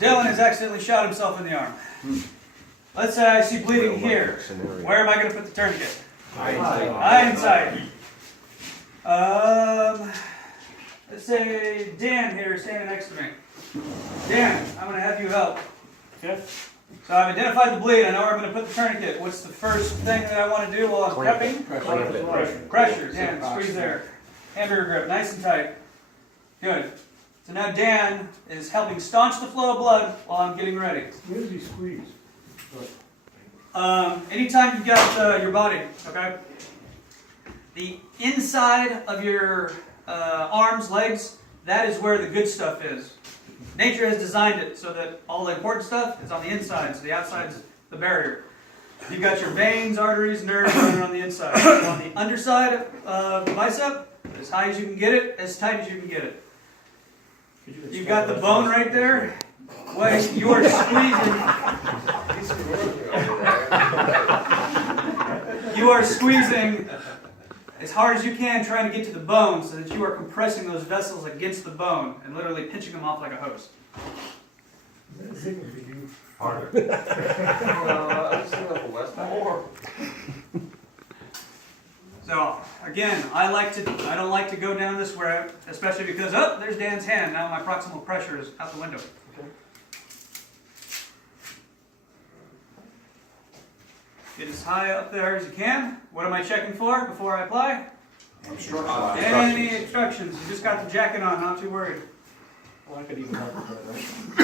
Dylan has accidentally shot himself in the arm. Let's say I see bleeding here. Where am I going to put the tourniquet? Eye inside. Let's say Dan here is standing next to me. Dan, I'm going to have you help. Okay. So I've identified the bleed. I know where I'm going to put the tourniquet. What's the first thing that I want to do while I'm prepping? Pressure. Dan, squeeze there. Hamburger grip, nice and tight. Good. So now Dan is helping staunch the flow of blood while I'm getting ready. Where does he squeeze? Anytime you've got your body, okay? The inside of your arms, legs, that is where the good stuff is. Nature has designed it so that all the important stuff is on the inside, so the outside is the barrier. You've got your veins, arteries, nerves running on the inside. On the underside of the bicep, as high as you can get it, as tight as you can get it. You've got the bone right there. Wait, you are squeezing. You are squeezing as hard as you can, trying to get to the bone so that you are compressing those vessels against the bone and literally pinching them off like a hose. Harder. So again, I don't like to go down this route, especially because there's Dan's hand. Now my proximal pressure is out the window. Okay. Get as high up there as you can. What am I checking for before I apply? Obstruction. Any obstructions. You just got the jacket on, not too worried. Well, I could even help with that,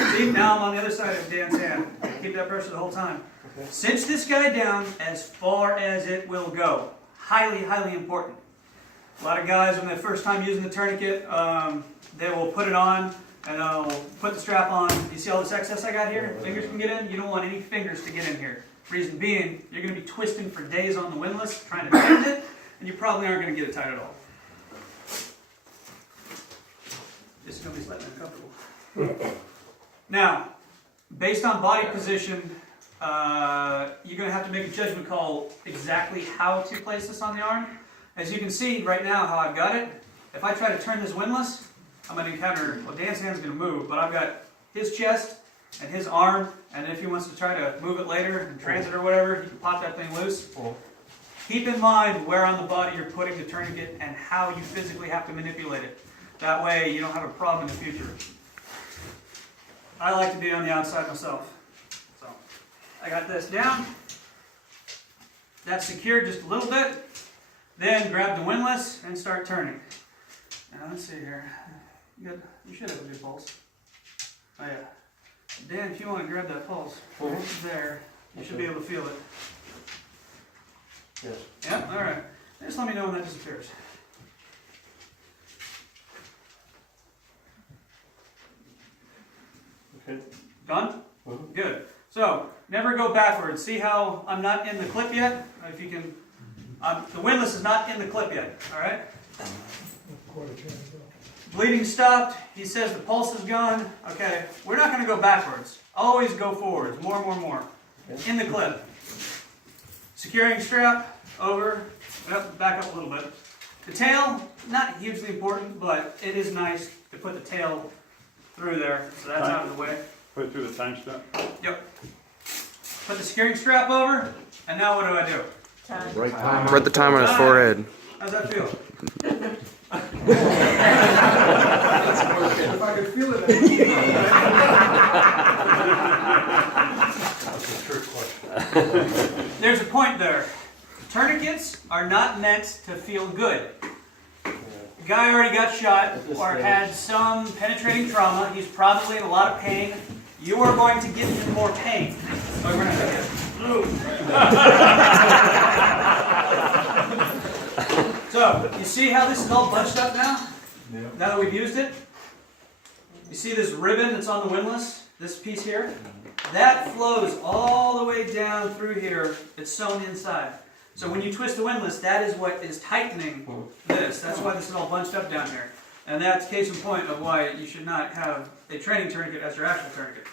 right? See, now I'm on the other side of Dan's hand. Keep that pressure the whole time. Okay. Cinch this guy down as far as it will go. Highly, highly important. A lot of guys, when they're first time using the tourniquet, they will put it on and they'll put the strap on. You see all this excess I got here? Fingers can get in. You don't want any fingers to get in here. Reason being, you're going to be twisting for days on the windlass trying to bend it, and you probably aren't going to get it tight at all. Just going to be slightly uncomfortable. Now, based on body position, you're going to have to make a judgment call exactly how to place this on the arm. As you can see right now how I've got it, if I try to turn this windlass, I'm going to encounter, well, Dan's hand's going to move, but I've got his chest and his arm, and then if he wants to try to move it later in transit or whatever, he can pop that thing loose. Keep in mind where on the body you're putting the tourniquet and how you physically have to manipulate it. That way you don't have a problem in the future. I like to be on the outside myself. So I got this down. That's secured just a little bit. Then grab the windlass and start turning. Now let's see here. You should have a good pulse. Oh yeah. Dan, if you want to grab that pulse, there, you should be able to feel it. Yes. Yeah, all right. Just let me know when that disappears. Okay. Done? Mm-hmm. Good. So, never go backwards. See how I'm not in the clip yet? If you can, the windlass is not in the clip yet, all right? Bleeding stopped. He says the pulse is gone. Okay, we're not going to go backwards. Always go forwards. More, more, more. In the clip. Securing strap, over, back up a little bit. The tail, not hugely important, but it is nice to put the tail through there, so that's out of the way. Put it through the time step. Yep. Put the securing strap over, and now what do? Right time. Put the time on his forehead. How's that feel? If I could feel it. That's a trick question. There's a point there. Tourniquets are not meant to feel good. The guy already got shot or had some penetrating trauma. He's probably in a lot of pain. You are going to give him more pain. So we're not going to So, you see how this is all bunched up now? Yeah. Now that we've used it? You see this ribbon that's on the windlass? This piece here? That flows all the way down through here. It's sewn inside. So when you twist the windlass, that is what is tightening this. That's why this is all bunched up down here. And that's case in point of why you should not have a training tourniquet as your actual tourniquet.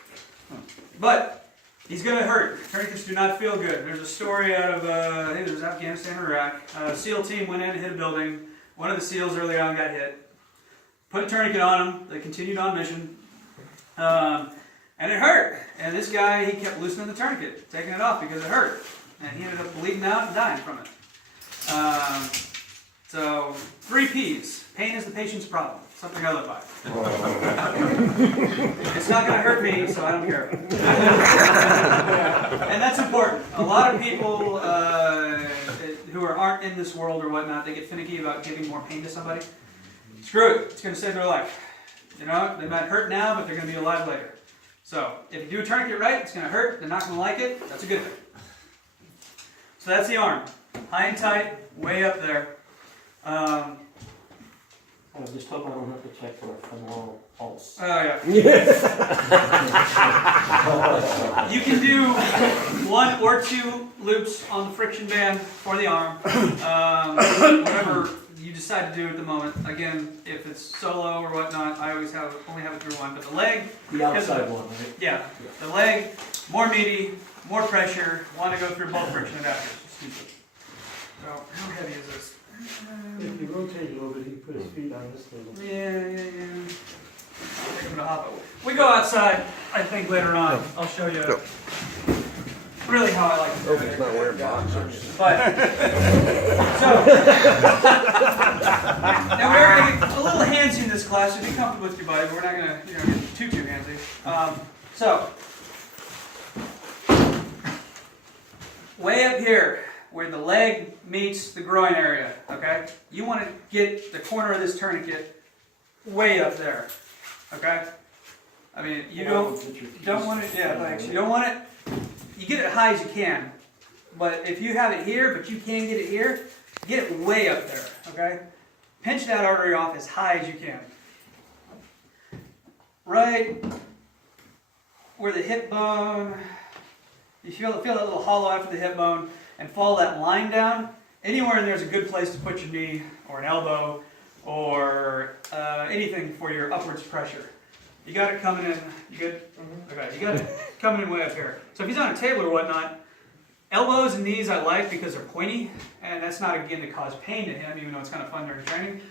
But he's going to hurt. Tourniquets do not feel good. There's a story out of, I think it was Afghanistan or Iraq. A SEAL team went in and hit a building. One of the SEALs early on got hit. Put a tourniquet on him. They continued on mission. And And it hurt. And this guy, he kept loosening the tourniquet, taking it off because it hurt. And he ended up bleeding out and dying from it. So, 3 P's. Pain is the patient's problem. Something I live by. It's not going to hurt me, so I don't care. And that's important. A lot of people who aren't in this world or whatnot, they get finicky about giving more pain to somebody. Screw it. It's going to save their life. You know, they might hurt now, but they're going to be alive later. So, if you do a tourniquet right, it's going to hurt. They're not going to like it. That's a good thing. So that's the arm. High and tight, way up there. I just hope I don't have to check for a femoral pulse. Oh, yeah. You can do 1 or 2 loops on the friction band for the arm. Whatever you decide to do at the moment. Again, if it's solo or whatnot, I always only have it through 1. But the leg, The outside one, right? yeah, the leg, more meaty, more pressure. Want to go through both friction adapters. So, how heavy is this? If you rotate a little bit, he put his feet on this little. Yeah. I'll take him to hop. We go outside, I think, later on. I'll show you really how I like to do it. It's not wearing boxers. But, so, now we are going to get a little handsy in this class, so be comfortable with your body, but we're not going to get too handsy. So, way up here, where the leg meets the groin area, okay? You want to get the corner of this tourniquet way up there, okay? I mean, you don't want it, yeah, thanks. You don't want it, you get it high as you can, but if you have it here, but you can't get it here, get it way up there, okay? Pinch that artery off as high as you can. Right where the hip bone, you feel that little hollow after the hip bone, and follow that line down. Anywhere in there is a good place to put your knee or an elbow or anything for your upwards pressure. You got it coming in. You good? Okay. You got it coming in way up here. So if he's on a table or whatnot, elbows and knees I like because they're pointy, and that's not again to cause pain to him, even though it's kind of fun during training.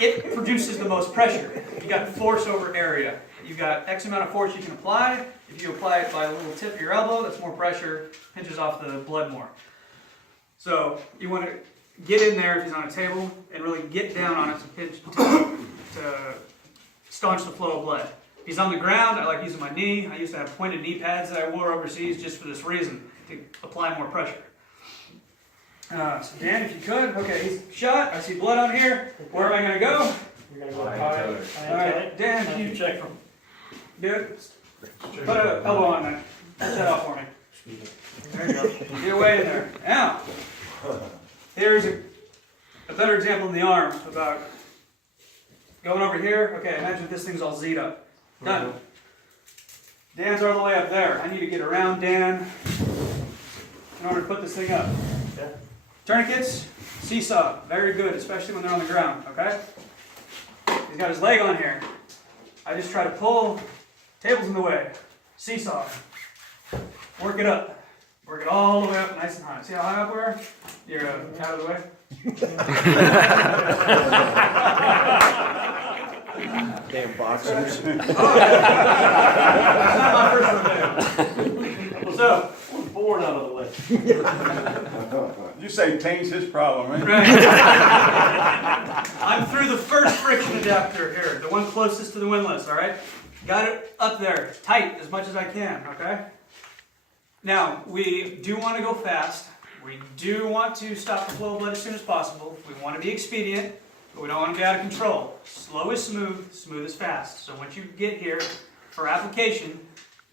It produces the most pressure. You got force over area. You've got X amount of force you can apply. If you apply it by a little tip of your elbow, that's more pressure, pinches off the blood more. So you want to get in there if he's on a table and really get down on it to pinch to staunch the flow of blood. If he's on the ground, I like using my knee. I used to have pointed knee pads that I wore overseas just for this reason, to apply more pressure. So Dan, if you could, okay, he's shot. I see blood on here. Where am I going to go? You're going to go high. All right, Dan, can you check from? Dude, put an elbow on that. Push that off for me. There you go. Get away in there. Now, here's a better example in the arm about going over here. Okay, imagine this thing's all Z'd up. Done. Dan's all the way up there. I need to get around Dan in order to put this thing up. Okay. Tourniquets, seesaw, very good, especially when they're on the ground, okay? He's got his leg on here. I just try to pull, table's in the way, seesaw, work it up. Work it all the way up nice and high. See how high up we are? You're out of the way. Damn boxers. That's not my first one. So, We're born out of the way. You say taint's his problem, right? right. I'm through the first friction adapter here, the one closest to the windlass, all right? Got it up there, tight as much as I can, okay? Now, we do want to go fast. We do want to stop the flow of blood as soon as possible. We want to be expedient, but we don't want to be out of control. Slow is smooth, smooth is fast. So once you get here for application,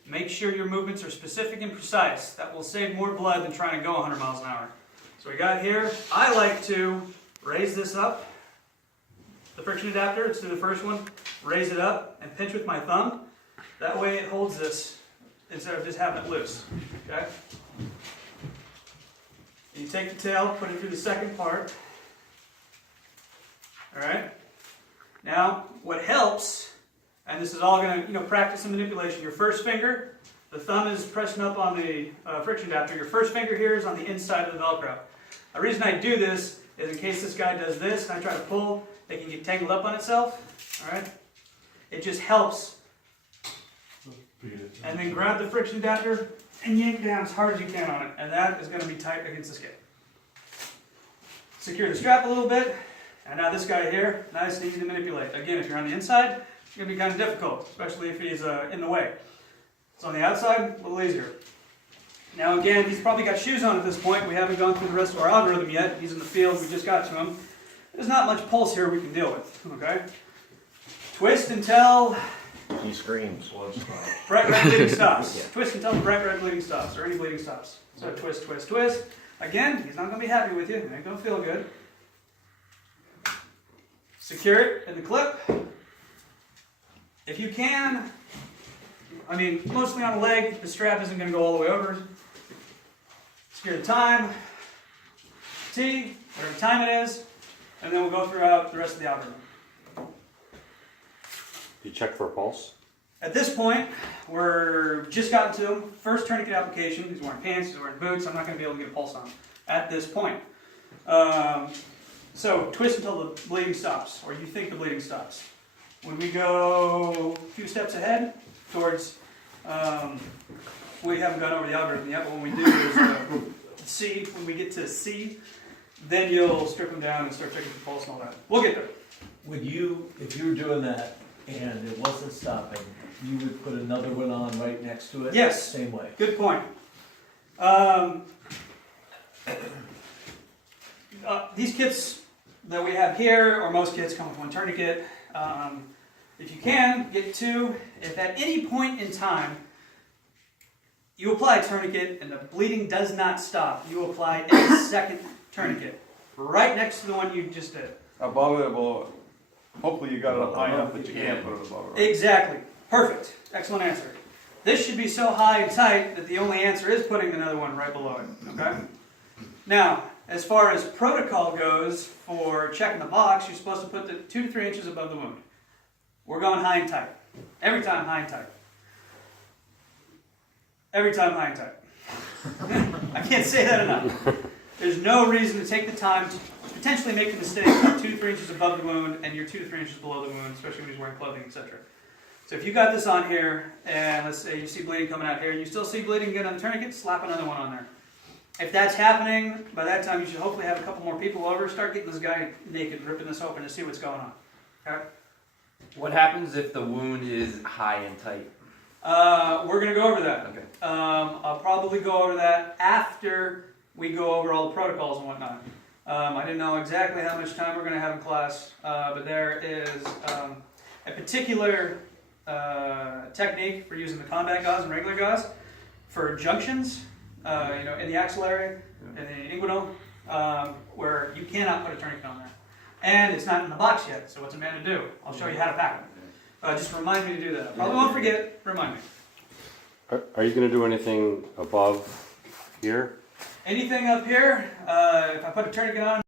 make sure your movements are specific and precise. That will save more blood than trying to go 100 miles an hour. So we got here. I like to raise this up. The friction adapter, it's through the first one. Raise it up and pinch with my thumb. That way it holds this instead of just having it loose. Okay? You take the tail, put it through the second part. Alright? Now, what helps, and this is all going to, practice and manipulation. Your first finger, the thumb is pressing up on the friction adapter. Your first finger here is on the inside of the Velcro. The reason I do this is in case this guy does this and I try to pull, it can get tangled up on itself. Alright? It just helps and then grab the friction adapter and yank down as hard as you can on it, and that is going to be tight against the skid. Secure the strap a little bit, and now this guy here, nice and easy to manipulate. Again, if you're on the inside, it's going to be kind of difficult, especially if he's in the way. It's on the outside, a little easier. Now again, he's probably got shoes on at this point. We haven't gone through the rest of our algorithm yet. He's in the field, we just got to him. There's not much pulse here we can deal with, okay? Twist until He screams. bright red bleeding stops. Twist until the bright red bleeding stops, or any bleeding stops. So twist, twist, twist. Again, he's not going to be happy with you. It ain't going to feel good. Secure it in the clip. If you can, I mean, mostly on the leg, the strap isn't going to go all the way over. Secure the time, T, whatever time it is, and then we'll go throughout the rest of the algorithm. You check for a pulse? At this point, we're just gotten to him. First tourniquet application. He's wearing pants, he's wearing boots. I'm not going to be able to get a pulse on him at this point. So twist until the bleeding stops, or you think the bleeding stops. When we go a few steps ahead towards, we haven't gone over the algorithm yet, but when we do is C. When we get to C, then you'll strip him down and start checking the pulse and all that. We'll get there. Would you, if you were doing that and it wasn't stopping, you would put another one on right next to it? Yes. Same way? Good point. These kits that we have here, or most kits, come with one tourniquet. If you can, get two. If at any point in time you apply a tourniquet and the bleeding does not stop, you apply a second tourniquet right next to the one you just did. Above it or below it? Hopefully you got it up high enough that you can't put it above it, right? Exactly. Perfect. Excellent answer. This should be so high and tight that the only answer is putting another one right below it. Okay? Now, as far as protocol goes for checking the box, you're supposed to put the 2 to 3 inches above the wound. We're going high and tight. Every time high and tight. Every time high and tight. I can't say that enough. There's no reason to take the time to potentially make the mistake of 2 to 3 inches above the wound and you're 2 to 3 inches below the wound, especially when he's wearing clothing, etc. So if you got this on here, and let's say you see bleeding coming out here, and you still see bleeding again on the tourniquet, slap another one on there. If that's happening, by that time you should hopefully have a couple more people over, start getting this guy naked, ripping this open to see what's going on. Okay? What happens if the wound is high and tight? We're going to go over that. Okay. I'll probably go over that after we go over all the protocols and whatnot. I didn't know exactly how much time we're going to have in class, but there is a particular technique for using the combat gauze and regular gauze for junctions, in the axillary, in the inguinal, where you cannot put a tourniquet on there. And it's not in the box yet, so what's a man to do? I'll show you how to pack them. Just remind me to do that. I probably won't forget, remind me. Are you going to do anything above here? Anything up here, if I put a tourniquet on,